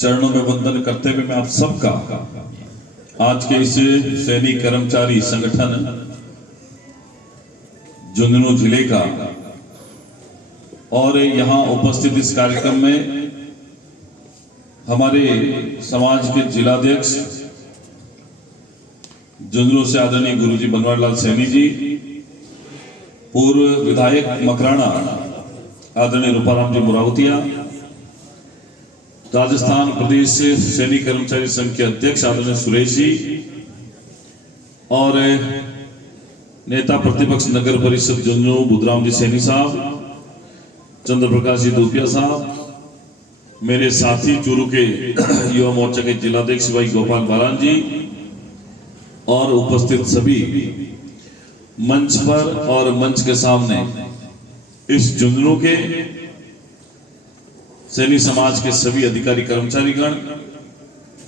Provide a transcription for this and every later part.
चरणों में वंदन करते हुए मैं आप सबका आज के इस सैनिक कर्मचारी संगठन झुंझुनू जिले का और यहाँ उपस्थित इस कार्यक्रम में हमारे समाज के जिलाध्यक्ष झुंझुनू से आदरणीय गुरुजी बनवारीलाल सैनी जी, पूर्व विधायक मकराना आदरणीय रूपाराम जी मुरावतिया, राजस्थान प्रदेश सैनिक कर्मचारी संघ के अध्यक्ष आदरणीय सुरेश जी और नेता प्रतिपक्ष नगर परिषद झुंझुनू बुधराम जी सैनी साहब, चंद्र प्रकाश जी दूपिया साहब, मेरे साथी चूरू के युवा मोर्चा के जिलाध्यक्ष भाई गोपाल बालान जी और उपस्थित सभी मंच पर और मंच के सामने इस झुंझुनू के सैनी समाज के सभी अधिकारी कर्मचारीगण,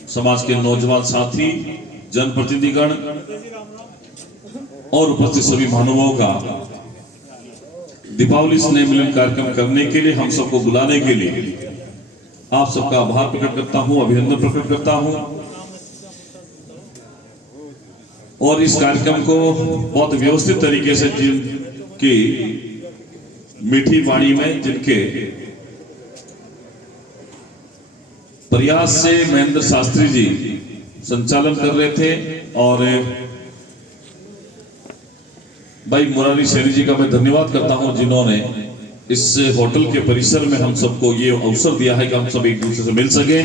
समाज के नौजवान साथी, जनप्रतिनिधिगण और उपस्थित सभी महानुभावों का दीपावली स्नेह मिलन कार्यक्रम करने के लिए, हम सबको बुलाने के लिए आप सबका आभार प्रकट करता हूं, अभिनंदन प्रकट करता हूं और इस कार्यक्रम को बहुत व्यवस्थित तरीके से जिनकी मीठी वाणी में, जिनके प्रयास से महेंद्र शास्त्री जी संचालन कर रहे थे और भाई मुरारी सैनी जी का मैं धन्यवाद करता हूं जिन्होंने इस होटल के परिसर में हम सबको ये अवसर दिया है कि हम सब एक दूसरे से मिल सके।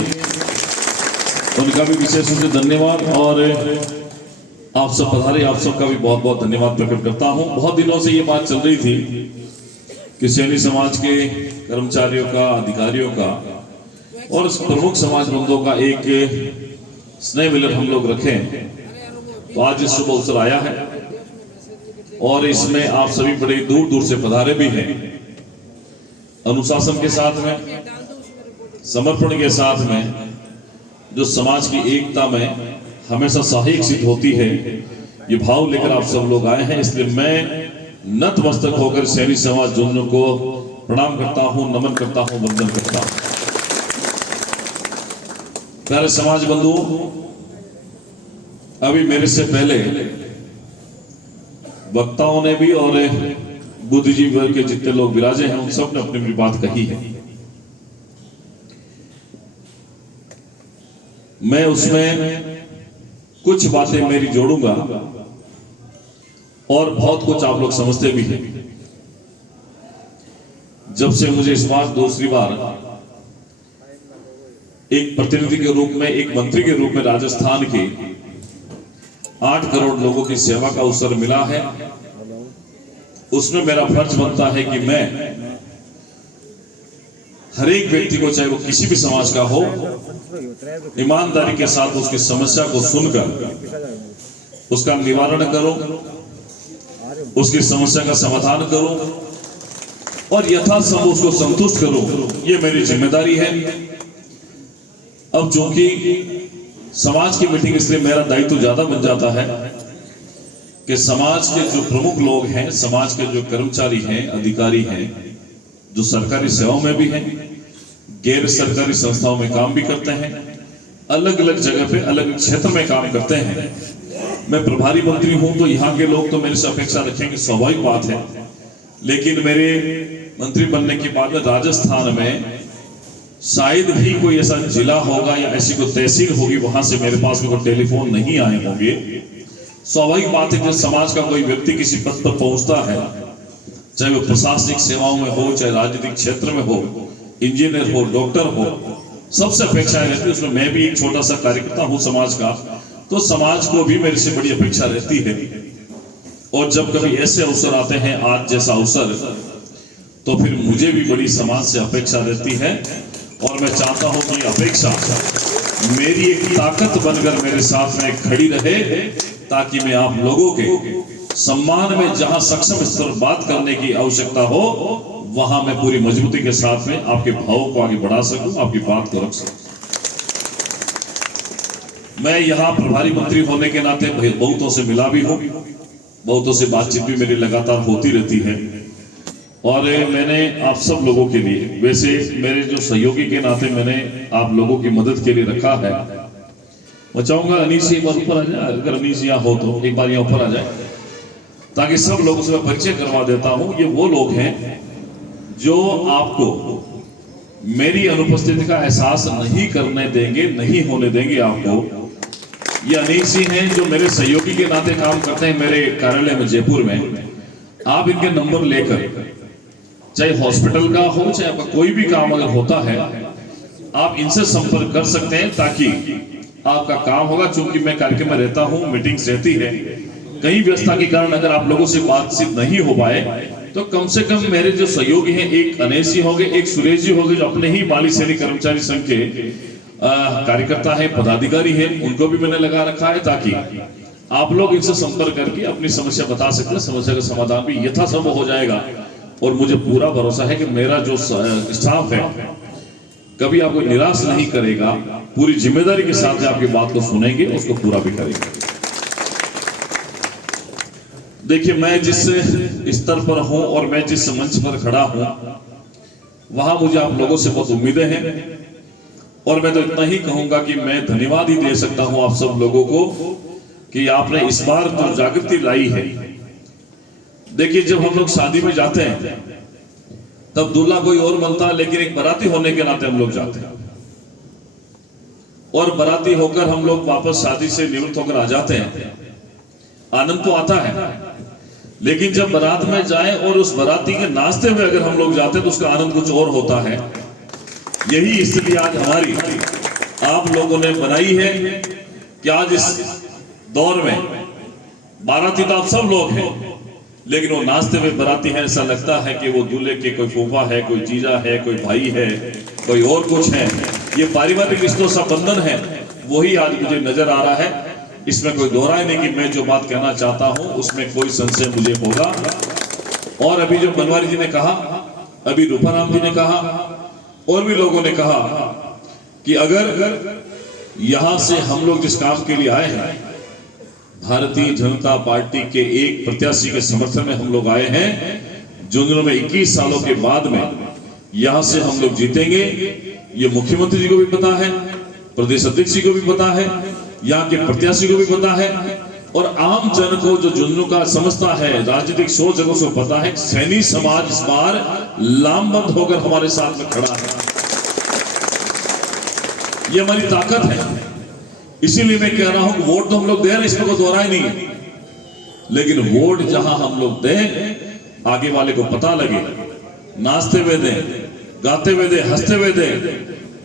उनका भी विशेष रूप से धन्यवाद और आप सब पधारे, आप सबका भी बहुत बहुत धन्यवाद प्रकट करता हूं। बहुत दिनों से ये बात चल रही थी कि सैनी समाज के कर्मचारियों का, अधिकारियों का और प्रमुख समाज बंधुओं का एक स्नेह मिलन हम लोग रखें, तो आज इस शुभ अवसर आया है और इसमें आप सभी बड़े दूर दूर से पधारे भी हैं। अनुशासन के साथ में, समर्पण के साथ में, जो समाज की एकता में हमेशा सहायक सिद्ध होती है, ये भाव लेकर आप सब लोग आए हैं। इसलिए मैं नतमस्तक होकर सैनी समाज झुंझुनू को प्रणाम करता हूं, नमन करता हूं, वंदन करता हूं। प्यारे समाज बंधुओं, अभी मेरे से पहले वक्ताओं ने भी और बुद्धिजीवी वर्ग के जितने लोग विराजे हैं उन सब ने अपनी अपनी बात कही है। मैं उसमें कुछ बातें मेरी जोड़ूंगा और बहुत कुछ आप लोग समझते भी हैं। जब से मुझे इस बार दूसरी बार एक प्रतिनिधि के रूप में, एक मंत्री के रूप में राजस्थान के 8 करोड़ लोगों की सेवा का अवसर मिला है, उसमें मेरा फर्ज बनता है कि मैं हर एक व्यक्ति को, चाहे वो किसी भी समाज का हो, ईमानदारी के साथ उसकी समस्या को सुनकर उसका निवारण करूं, उसकी समस्या का समाधान करूं और यथासंभव उसको संतुष्ट करूं। ये मेरी जिम्मेदारी है। अब जो कि समाज की मीटिंग, इसलिए मेरा दायित्व ज्यादा बन जाता है कि समाज के जो प्रमुख लोग हैं, समाज के जो कर्मचारी हैं, अधिकारी हैं, जो सरकारी सेवाओं में भी हैं, गैर सरकारी संस्थाओं में काम भी करते हैं, अलग अलग जगह पे अलग क्षेत्र में काम करते हैं। मैं प्रभारी मंत्री हूं तो यहाँ के लोग तो मेरे से अपेक्षा रखेंगे, स्वाभाविक बात है। लेकिन मेरे मंत्री बनने के बाद में राजस्थान में शायद ही कोई ऐसा जिला होगा या ऐसी कोई तहसील होगी वहां से मेरे पास में कोई टेलीफोन नहीं आए होंगे। स्वाभाविक बात है कि समाज का कोई व्यक्ति किसी पद पर पहुंचता है, चाहे वो प्रशासनिक सेवाओं में हो, चाहे राजनीतिक क्षेत्र में हो, इंजीनियर हो, डॉक्टर हो, सबसे अपेक्षाएं रहती है। उसमें मैं भी एक छोटा सा कार्यकर्ता हूं समाज का, तो समाज को भी मेरे से बड़ी अपेक्षा रहती है। और जब कभी ऐसे अवसर आते हैं, आज जैसा अवसर, तो फिर मुझे भी बड़ी समाज से अपेक्षा रहती है और मैं चाहता हूं कि अपेक्षा मेरी एक ताकत बनकर मेरे साथ में खड़ी रहे, ताकि मैं आप लोगों के सम्मान में जहां सक्षम स्तर बात करने की आवश्यकता हो, वहां मैं पूरी मजबूती के साथ में आपके भावों को आगे बढ़ा सकूं, आपकी बात को रख सकूं। मैं यहाँ प्रभारी मंत्री होने के नाते बहुतों से मिला भी हूं, बहुतों से बातचीत भी मेरी लगातार होती रहती है। और मैंने आप सब लोगों के लिए, वैसे मेरे जो सहयोगी के नाते मैंने आप लोगों की मदद के लिए रखा है। मैं चाहूंगा अनीस एक बार ऊपर आ जाए, अगर अनीस यहाँ हो तो एक बार यहाँ ऊपर आ जाए, ताकि सब लोगों से मैं परिचय करवा देता हूँ। ये वो लोग हैं जो आपको मेरी अनुपस्थिति का एहसास नहीं करने देंगे, नहीं होने देंगे आपको। ये अनीस ही हैं जो मेरे सहयोगी के नाते काम करते हैं मेरे कार्यालय में जयपुर में। आप इनके नंबर लेकर, चाहे हॉस्पिटल का हो, चाहे आपका कोई भी काम अगर होता है, आप इनसे संपर्क कर सकते हैं, ताकि आपका काम होगा। चूंकि मैं कार्यक्रम में रहता हूं, मीटिंग्स रहती है, कई व्यवस्था के कारण अगर आप लोगों से बातचीत नहीं हो पाए, तो कम से कम मेरे जो सहयोगी हैं, एक अनेस जी हो गए, एक सुरेश जी हो गए, जो अपने ही माली सैनिक कर्मचारी संघ के कार्यकर्ता है, पदाधिकारी है, उनको भी मैंने लगा रखा है, ताकि आप लोग इनसे संपर्क करके अपनी समस्या बता सकते हैं। समस्या का समाधान भी यथासंभव हो जाएगा। और मुझे पूरा भरोसा है कि मेरा जो स्टाफ है कभी आपको निराश नहीं करेगा, पूरी जिम्मेदारी के साथ आपकी बात को सुनेंगे, उसको पूरा भी करेंगे। देखिए, मैं जिस स्तर पर हूं और मैं जिस मंच पर खड़ा हूं, वहां मुझे आप लोगों से बहुत उम्मीदें हैं। और मैं तो इतना ही कहूंगा कि मैं धन्यवाद ही दे सकता हूं आप सब लोगों को कि आपने इस बार जो जागृति लाई है। देखिए, जब हम लोग शादी में जाते हैं तब दूल्हा कोई और बनता है, लेकिन एक बाराती होने के नाते हम लोग जाते हैं, और बाराती होकर हम लोग वापस शादी से निवृत्त होकर आ जाते हैं। आनंद तो आता है, लेकिन जब बारात में जाए और उस बाराती के नाचते हुए अगर हम लोग जाते हैं तो उसका आनंद कुछ और होता है। यही स्थिति आज हमारी आप लोगों ने बनाई है कि आज इस दौर में बाराती तो आप सब लोग हैं, लेकिन वो नाचते हुए बाराती है। ऐसा लगता है कि वो दूल्हे के कोई फूफा है, कोई जीजा है, कोई भाई है, कोई और कुछ है। ये पारिवारिक रिश्तों का बंधन है, वही आज मुझे नजर आ रहा है। इसमें कोई दोहराए नहीं कि मैं जो बात कहना चाहता हूं उसमें कोई संशय मुझे होगा। और अभी जो बनवारी जी ने कहा, अभी रूपाराम जी ने कहा, और भी लोगों ने कहा कि अगर यहां से हम लोग जिस काम के लिए आए हैं, भारतीय जनता पार्टी के एक प्रत्याशी के समर्थन में हम लोग आए हैं, झुंझुनू में 21 सालों के बाद में यहां से हम लोग जीतेंगे। ये मुख्यमंत्री जी को भी पता है, प्रदेश अध्यक्ष जी को भी पता है, यहाँ के प्रत्याशी को भी पता है, और आम जन को जो झुंझुनू का समझता है, राजनीतिक सोच जगह को पता है। सैनी समाज इस बार लामबंद होकर हमारे साथ में खड़ा है। ये हमारी ताकत है। इसीलिए मैं कह रहा हूं, वोट तो हम लोग दे रहे हैं, इसमें कोई दोहराई नहीं है, लेकिन वोट जहां हम लोग दें, आगे वाले को पता लगे, नाचते हुए दें, गाते हुए दें, हंसते हुए दें,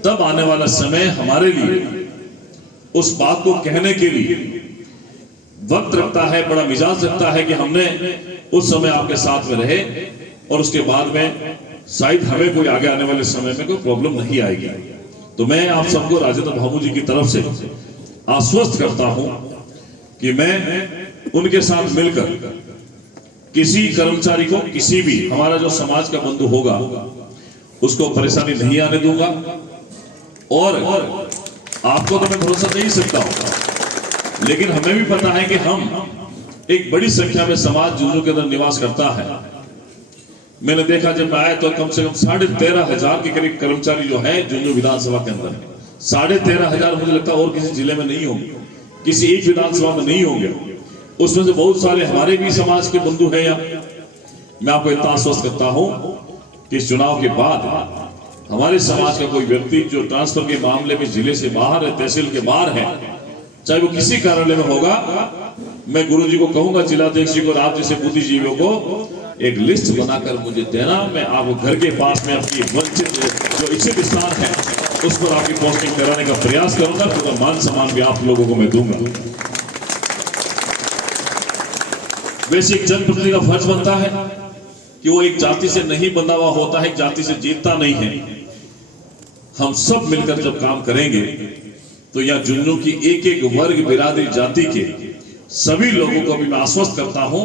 तब आने वाला समय हमारे लिए उस बात को कहने के लिए वक्त रखता है, बड़ा मिजाज रखता है कि हमने उस समय आपके साथ में रहे, और उसके बाद में शायद हमें कोई आगे आने वाले समय में कोई प्रॉब्लम नहीं आएगी। तो मैं आप सबको राजेंद्र भामू जी की तरफ से आश्वस्त करता हूं कि मैं उनके साथ मिलकर किसी कर्मचारी को, किसी भी हमारा जो समाज का बंधु होगा, उसको परेशानी नहीं आने दूंगा। और आपको तो मैं भरोसा दे ही सकता हूं, लेकिन हमें भी पता है कि हम एक बड़ी संख्या में समाज झुंझुनू के अंदर निवास करता है। मैंने देखा जब मैं आया तो कम से कम 13,500 के करीब कर्मचारी जो है झुंझुनू विधानसभा के अंदर है। 13,500 मुझे लगता है और किसी जिले में नहीं होंगे, किसी एक विधानसभा में नहीं होंगे। उसमें से बहुत सारे हमारे भी समाज के बंधु हैं। यहाँ मैं आपको इतना आश्वस्त करता हूं कि इस चुनाव के बाद हमारे समाज का कोई व्यक्ति जो ट्रांसफर के मामले में जिले से बाहर है, तहसील के बाहर है, चाहे वो किसी कार्यालय में होगा, मैं गुरुजी को कहूंगा, जिलाध्यक्ष जी को, आप जैसे बुद्धिजीवियों को एक लिस्ट बनाकर मुझे देना। मैं आपको घर के पास में आपकी वंचित जो इच्छित स्थान है उस पर आपकी पोस्टिंग कराने का प्रयास करूंगा। तो मान सम्मान भी आप लोगों को मैं दूंगा। वैसे एक जनप्रतिनिधि का फर्ज बनता है कि वो एक जाति से नहीं बंधा हुआ होता है, एक जाति से जीतता नहीं है। हम सब मिलकर जब काम करेंगे तो यहाँ झुंझुनू की एक एक वर्ग, बिरादरी, जाति के सभी लोगों को भी मैं आश्वस्त करता हूं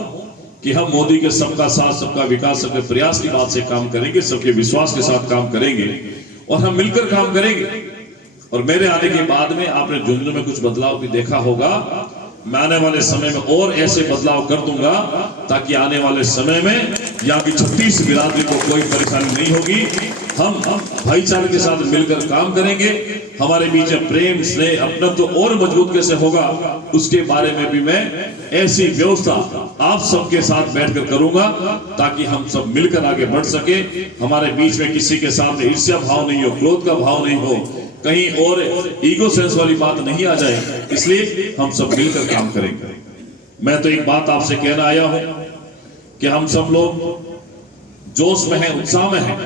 कि हम मोदी के सबका साथ, सबका विकास, सबके प्रयास की बात से काम करेंगे, सबके विश्वास के साथ काम करेंगे, और हम मिलकर काम करेंगे। और मेरे आने के बाद में आपने झुंझुनू में कुछ बदलाव भी देखा होगा। मैं आने वाले समय में और ऐसे बदलाव कर दूंगा ताकि आने वाले समय में यहाँ की 36 बिरादरी को कोई परेशानी नहीं होगी। हम भाईचारे के साथ मिलकर काम करेंगे। हमारे बीच में प्रेम स्नेह अपना तो और मजबूत कैसे होगा, उसके बारे में भी मैं ऐसी व्यवस्था आप सबके साथ बैठकर करूंगा ताकि हम सब मिलकर आगे बढ़ सके। हमारे बीच में किसी के सामने ईर्ष्या भाव नहीं हो, क्रोध का भाव नहीं हो, कहीं और ईगो सेंस वाली बात नहीं आ जाए, इसलिए हम सब मिलकर काम करेंगे। मैं तो एक बात आपसे कहना आया हूं कि हम सब लोग जोश में हैं, उत्साह में हैं,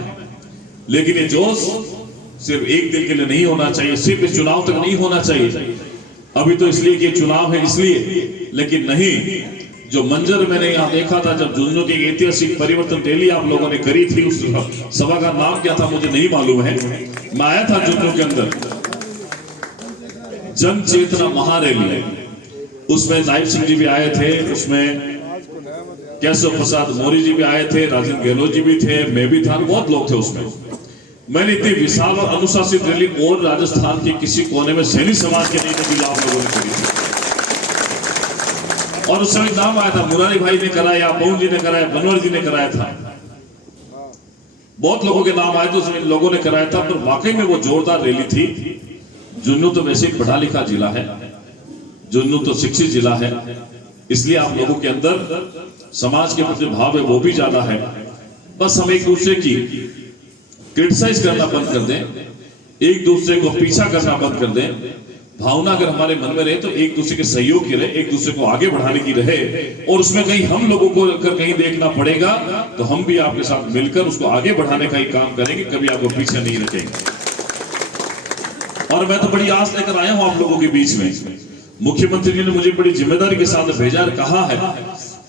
लेकिन ये जोश सिर्फ एक दिन के लिए नहीं होना चाहिए, सिर्फ इस चुनाव तक नहीं होना चाहिए। अभी तो इसलिए कि चुनाव है इसलिए, लेकिन नहीं, जो मंजर मैंने यहाँ देखा था जब झुंझुनू की ऐतिहासिक परिवर्तन रैली आप लोगों ने करी थी, उस सभा का नाम क्या था मुझे नहीं मालूम है। मैं आया था झुंझुनू के अंदर, जन चेतना महारैली, उसमें नायब सिंह जी भी आए थे, उसमें केशव प्रसाद मौर्य जी भी आए थे, राजेंद्र गहलोत जी भी थे, मैं भी था, बहुत लोग थे उसमें। मैंने इतनी विशाल और अनुशासित रैली और राजस्थान के किसी कोने में सैनिक समाज के नहीं देखी आप लोगों ने करी थी। और उस समय नाम आया था, मुरारी भाई ने कराया, पवन जी ने कराया, बनवर जी ने कराया था, बहुत लोगों के नाम आए थे, उसमें लोगों ने कराया था। पर वाकई में वो जोरदार रैली थी। झुंझुनू तो वैसे ही पढ़ा लिखा जिला है, झुंझुनू तो शिक्षित जिला है, इसलिए आप लोगों के अंदर समाज के प्रति भाव है वो भी ज्यादा है। बस हम एक दूसरे की क्रिटिसाइज करना बंद कर दें, एक दूसरे को पीछा करना बंद कर दें। भावना अगर हमारे मन में रहे तो एक दूसरे के सहयोग की रहे, एक दूसरे को आगे बढ़ाने की रहे, और उसमें कहीं हम लोगों को अगर कहीं देखना पड़ेगा तो हम भी आपके साथ मिलकर उसको आगे बढ़ाने का ही काम करेंगे, कभी आपको पीछे नहीं रखेंगे। और मैं तो बड़ी आस लेकर आया हूं आप लोगों के बीच में। मुख्यमंत्री जी ने मुझे बड़ी जिम्मेदारी के साथ भेजा, कहा है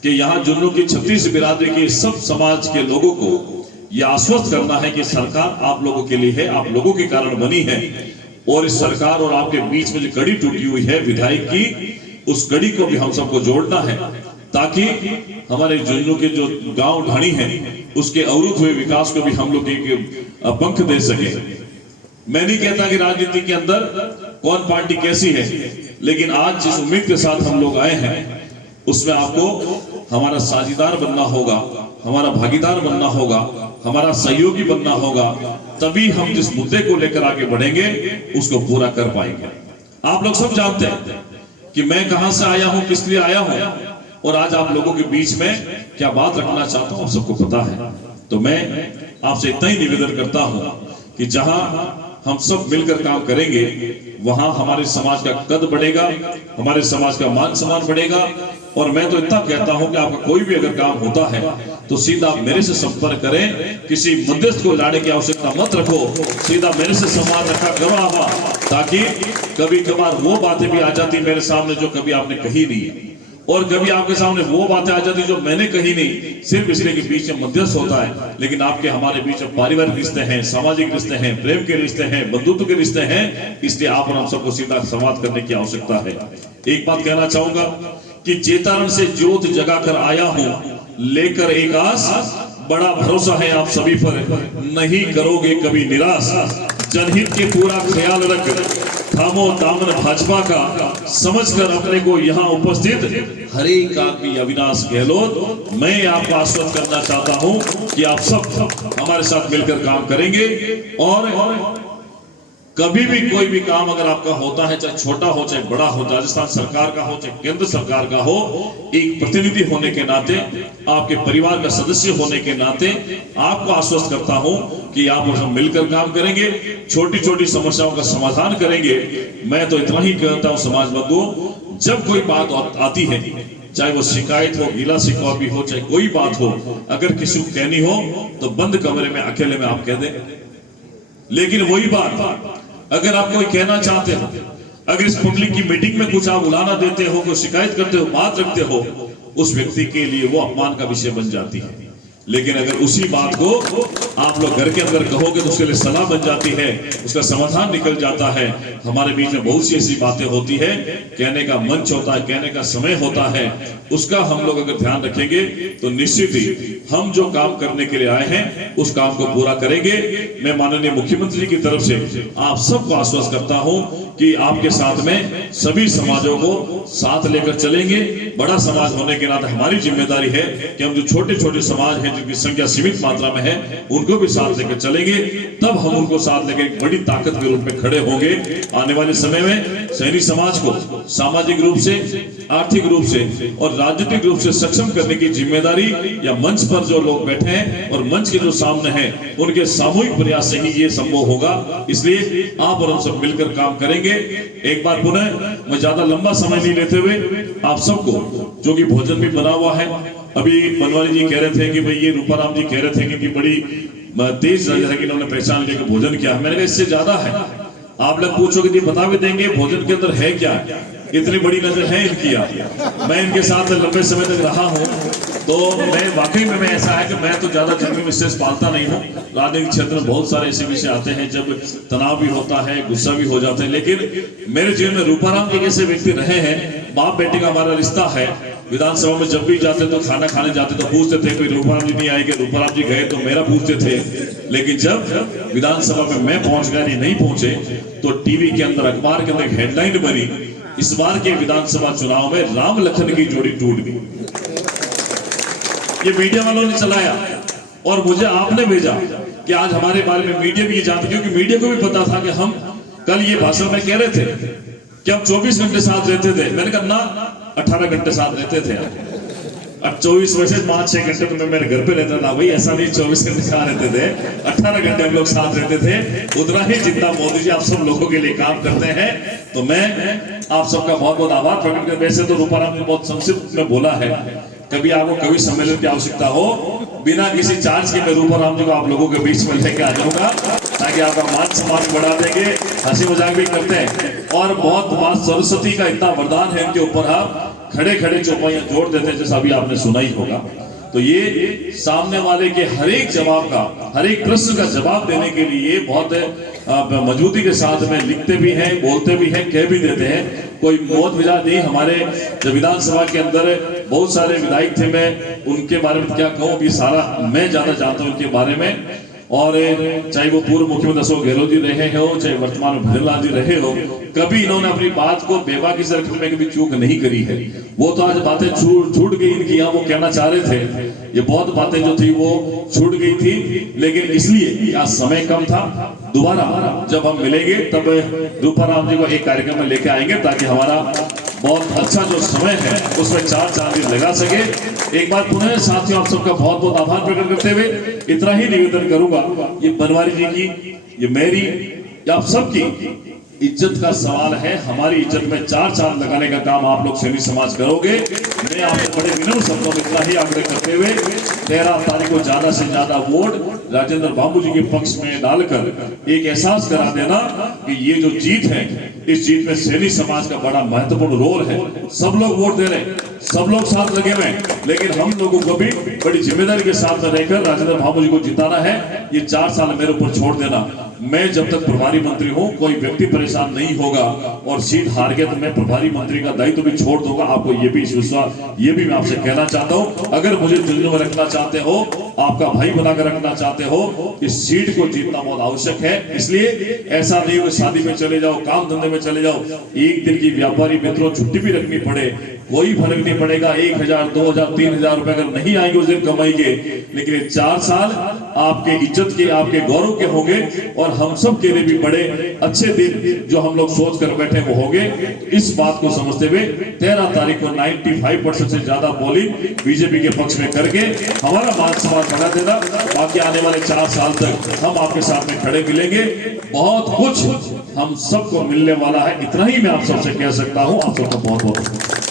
कि यहाँ झुंझुनू की 36 बिरादरी के सब समाज के लोगों को यह आश्वस्त करना है कि सरकार आप लोगों के लिए है, आप लोगों के कारण बनी है, और इस सरकार और आपके बीच में जो कड़ी टूटी हुई है विधायक की, उस कड़ी को भी हम सबको जोड़ना है ताकि हमारे झुंझुनू के जो गांव ढाणी है उसके अवरुद्ध हुए विकास को भी हम लोग एक पंख दे सके। मैं नहीं कहता कि राजनीति के अंदर कौन पार्टी कैसी है, लेकिन आज जिस उम्मीद के साथ हम लोग आए हैं उसमें आपको हमारा साझीदार बनना होगा, हमारा भागीदार बनना होगा, हमारा सहयोगी बनना होगा, तभी हम जिस मुद्दे को लेकर आगे बढ़ेंगे उसको पूरा कर पाएंगे। आप लोग सब जानते हैं कि मैं कहां से आया हूं, किस लिए आया हूं, और आज आप लोगों के बीच में क्या बात रखना चाहता हूं आप सबको पता है। तो मैं आपसे इतना ही निवेदन करता हूं कि जहां हम सब मिलकर काम करेंगे वहां हमारे समाज का कद बढ़ेगा, हमारे समाज का मान सम्मान बढ़ेगा। और मैं तो इतना कहता हूं कि आपका कोई भी अगर काम होता है तो सीधा मेरे से संपर्क करें, किसी मध्यस्थ को लाने की आवश्यकता मत रखो, सीधा मेरे से संवाद रखा करो आप, ताकि कभी कभार वो बातें भी आ जाती मेरे सामने जो कभी आपने कही नहीं, और कभी आपके सामने वो बातें आ जाती जो मैंने कही नहीं, सिर्फ इसलिए कि बीच में मध्यस्थ होता है। लेकिन आपके हमारे बीच में पारिवारिक रिश्ते हैं, सामाजिक रिश्ते हैं, प्रेम के रिश्ते हैं, बंधुत्व के रिश्ते हैं, इसलिए आप और हम सबको सीधा संवाद करने की आवश्यकता है। एक बात कहना चाहूंगा कि चेतारण से ज्योत जगाकर आया हूं, लेकर एक आस, बड़ा भरोसा है आप सभी पर, नहीं करोगे कभी निराश, जनहित के पूरा ख्याल रख, थामो दामन भाजपा का, समझकर अपने को यहाँ उपस्थित हर एक आदमी अविनाश गहलोत। मैं आपको आश्वस्त करना चाहता हूं कि आप सब हमारे साथ मिलकर काम करेंगे, और कभी भी कोई भी काम अगर आपका होता है, चाहे छोटा हो चाहे बड़ा हो, राजस्थान सरकार का हो चाहे केंद्र सरकार का हो, एक प्रतिनिधि होने के नाते, आपके परिवार का सदस्य होने के नाते आपको आश्वस्त करता हूं कि आप और हम मिलकर काम करेंगे, छोटी छोटी समस्याओं का समाधान करेंगे। मैं तो इतना ही कहता हूं समाज बंधुओं, जब कोई बात आती है, चाहे वो शिकायत हो, गीला शिकवा भी हो, चाहे कोई बात हो, अगर किसी को कहनी हो तो बंद कमरे में अकेले में आप कह दें। लेकिन वही बात अगर आप कोई कहना चाहते हो, अगर इस पब्लिक की मीटिंग में कुछ आप उलाना देते हो, कोई शिकायत करते हो, बात रखते हो, उस व्यक्ति के लिए वो अपमान का विषय बन जाती है। लेकिन अगर उसी बात को आप लोग घर के अंदर कहोगे तो उसके लिए सलाह बन जाती है, उसका समाधान निकल जाता है। हमारे बीच में बहुत सी ऐसी बातें होती है, कहने का मंच होता है, कहने का समय होता है, उसका हम लोग अगर ध्यान रखेंगे तो निश्चित ही हम जो काम करने के लिए आए हैं उस काम को पूरा करेंगे। मैं माननीय मुख्यमंत्री की तरफ से आप सबको आश्वस्त करता हूं कि आपके साथ में सभी समाजों को साथ लेकर चलेंगे। बड़ा समाज होने के नाते हमारी जिम्मेदारी है कि हम जो छोटे छोटे समाज हैं जिनकी संख्या सीमित मात्रा में है उनको भी साथ लेकर चलेंगे, तब हम उनको साथ लेकर एक बड़ी ताकत के रूप में खड़े होंगे। आने वाले समय में सैनी समाज को सामाजिक रूप से, आर्थिक रूप से और राजनीतिक रूप से सक्षम करने की जिम्मेदारी या मंच पर जो लोग बैठे हैं और मंच के जो सामने हैं उनके सामूहिक प्रयास से ही ये संभव होगा। इसलिए आप और हम सब मिलकर काम करेंगे। एक बार पुनः मैं ज्यादा लंबा समय नहीं लेते हुए आप सबको, जो कि भोजन भी बना हुआ है, अभी बनवारी जी कह रहे थे कि भाई ये रूपाराम जी कह रहे थे कि बड़ी तेज नजर है कि इन्होंने पहचान लिया कि भोजन क्या है। मैंने कहा इससे ज्यादा है। आप लोग पूछोगे कि बता भी देंगे भोजन के अंदर है क्या, इतनी बड़ी नजर है इनकी। मैं इनके साथ लंबे समय तक रहा हूँ तो मैं वाकई में ऐसा है कि मैं तो ज्यादा जंगी विशेष पालता नहीं हूँ। राजनीतिक क्षेत्र में बहुत सारे ऐसे विषय आते हैं जब तनाव भी होता है, गुस्सा भी हो जाते हैं, लेकिन मेरे जीवन में रूपाराम जी जैसे व्यक्ति रहे हैं। बाप बेटे का हमारा रिश्ता है। विधानसभा में जब भी जाते तो खाना खाने जाते तो पूछते थे कोई रूपाराम जी नहीं आएंगे, रूपाराम जी गए तो मेरा पूछते थे। लेकिन जब विधानसभा में मैं पहुंच गया, नहीं पहुंचे, तो टीवी के अंदर, अखबार के अंदर एक हेडलाइन बनी, इस बार के विधानसभा चुनाव में राम लखन की जोड़ी टूट गई। ये मीडिया वालों ने चलाया और मुझे आपने भेजा कि आज हमारे बारे में मीडिया भी ये जानती, क्योंकि मीडिया को भी पता था कि हम कल ये भाषण में कह रहे थे कि हम 24 घंटे साथ रहते थे। मैंने कहा ना, 18 घंटे साथ रहते थे। अब 24 में से 5-6 घंटे तो मैं मेरे घर पे रहता था। भाई ऐसा नहीं 24 घंटे साथ रहते थे, 18 घंटे हम लोग साथ रहते थे। उतना ही जितना मोदी जी आप सब लोगों के लिए काम करते हैं, तो मैं आप सबका बहुत बहुत आभार प्रकट कर। वैसे तो रूपाराम ने बहुत संक्षिप्त में बोला है, कभी आपको कभी सम्मेलन की आवश्यकता हो, बिना किसी चार्ज के मैं रूपाराम जी को आप लोगों के बीच में लेके आ जाऊंगा, ताकि आपका मान सम्मान बढ़ा देंगे, हंसी मजाक भी करते हैं। और बहुत मां सरस्वती का इतना वरदान है इनके ऊपर, आप खड़े खड़े चौपाइयां जोड़ देते हैं, जैसा अभी आपने सुना ही होगा। तो ये सामने वाले के हर एक जवाब का, हर एक प्रश्न का जवाब देने के लिए बहुत मजबूती के साथ में लिखते भी हैं, बोलते भी हैं, कह भी देते हैं। कोई मौत विदा नहीं। हमारे जब विधानसभा के अंदर बहुत सारे विधायक थे, मैं उनके बारे में क्या कहूँ, अभी सारा मैं ज्यादा जानता हूँ उनके बारे में। और चाहे वो पूर्व मुख्यमंत्री अशोक गहलोत जी रहे हो, चाहे वर्तमान में भजन लाल जी रहे हो, कभी इन्होंने अपनी बात को बेबाकी से रखने में कभी चूक नहीं करी है। वो तो आज बातें छूट गई इनकी, वो कहना चाह रहे थे, ये बहुत बातें जो थी वो छूट गई थी, लेकिन इसलिए आज समय कम था। दोबारा जब हम मिलेंगे तब रूपाराम जी को एक कार्यक्रम में लेके आएंगे, ताकि हमारा बहुत अच्छा जो समय है उसमें 4 चांद लगा सके। एक बार पुनः साथियों आप सबका बहुत बहुत आभार प्रकट करते हुए इतना ही निवेदन करूंगा, ये बनवारी जी की, ये मेरी, आप सबकी इज्जत का सवाल है। हमारी इज्जत में 4 चांद लगाने का काम आप लोग सैनी समाज करोगे। मैं आपको बड़े विनम्र शब्दों में इतना ही आग्रह करते हुए 13 तारीख को ज्यादा से ज्यादा वोट राजेंद्र बाबू जी के पक्ष में डालकर एक एहसास करा देना कि ये जो जीत है, इस जीत में सैनी समाज का बड़ा महत्वपूर्ण रोल है। सब लोग वोट दे रहे हैं, सब लोग साथ लगे हुए, लेकिन हम लोगों को भी बड़ी जिम्मेदारी के साथ में रहकर राजेंद्र बाबू जी को जिताना है। ये 4 साल मेरे ऊपर छोड़ देना। मैं जब तक प्रभारी मंत्री हूं, कोई व्यक्ति परेशान नहीं होगा, और सीट हार गया तो मैं प्रभारी मंत्री का दायित्व भी छोड़ दूंगा। आपको ये भी विश्वास, ये भी मैं आपसे कहना चाहता हूं, अगर मुझे दिल्ली में रखना चाहते हो, आपका भाई बनाकर रखना चाहते हो, इस सीट को जीतना बहुत आवश्यक है। इसलिए ऐसा नहीं हो शादी में चले जाओ, काम धंधे में चले जाओ, एक दिन की व्यापारी मित्रों छुट्टी भी रखनी पड़े, कोई फर्क नहीं पड़ेगा। 1000, 2000, 3000 रुपए अगर नहीं आएंगे उस दिन कमाएंगे, लेकिन 4 साल आपके इज्जत के, आपके गौरव के होंगे, और हम सब के लिए भी बड़े अच्छे दिन जो हम लोग सोच कर बैठे वो होंगे। इस बात को समझते हुए 13 तारीख को 95% से ज्यादा पोलिंग बीजेपी के पक्ष में करके हमारा मान सम्मान बना देना। बाकी आने वाले 4 साल तक हम आपके साथ में खड़े मिलेंगे। बहुत कुछ हम सबको मिलने वाला है, इतना ही मैं आप सबसे कह सकता हूं। आप सबका बहुत बहुत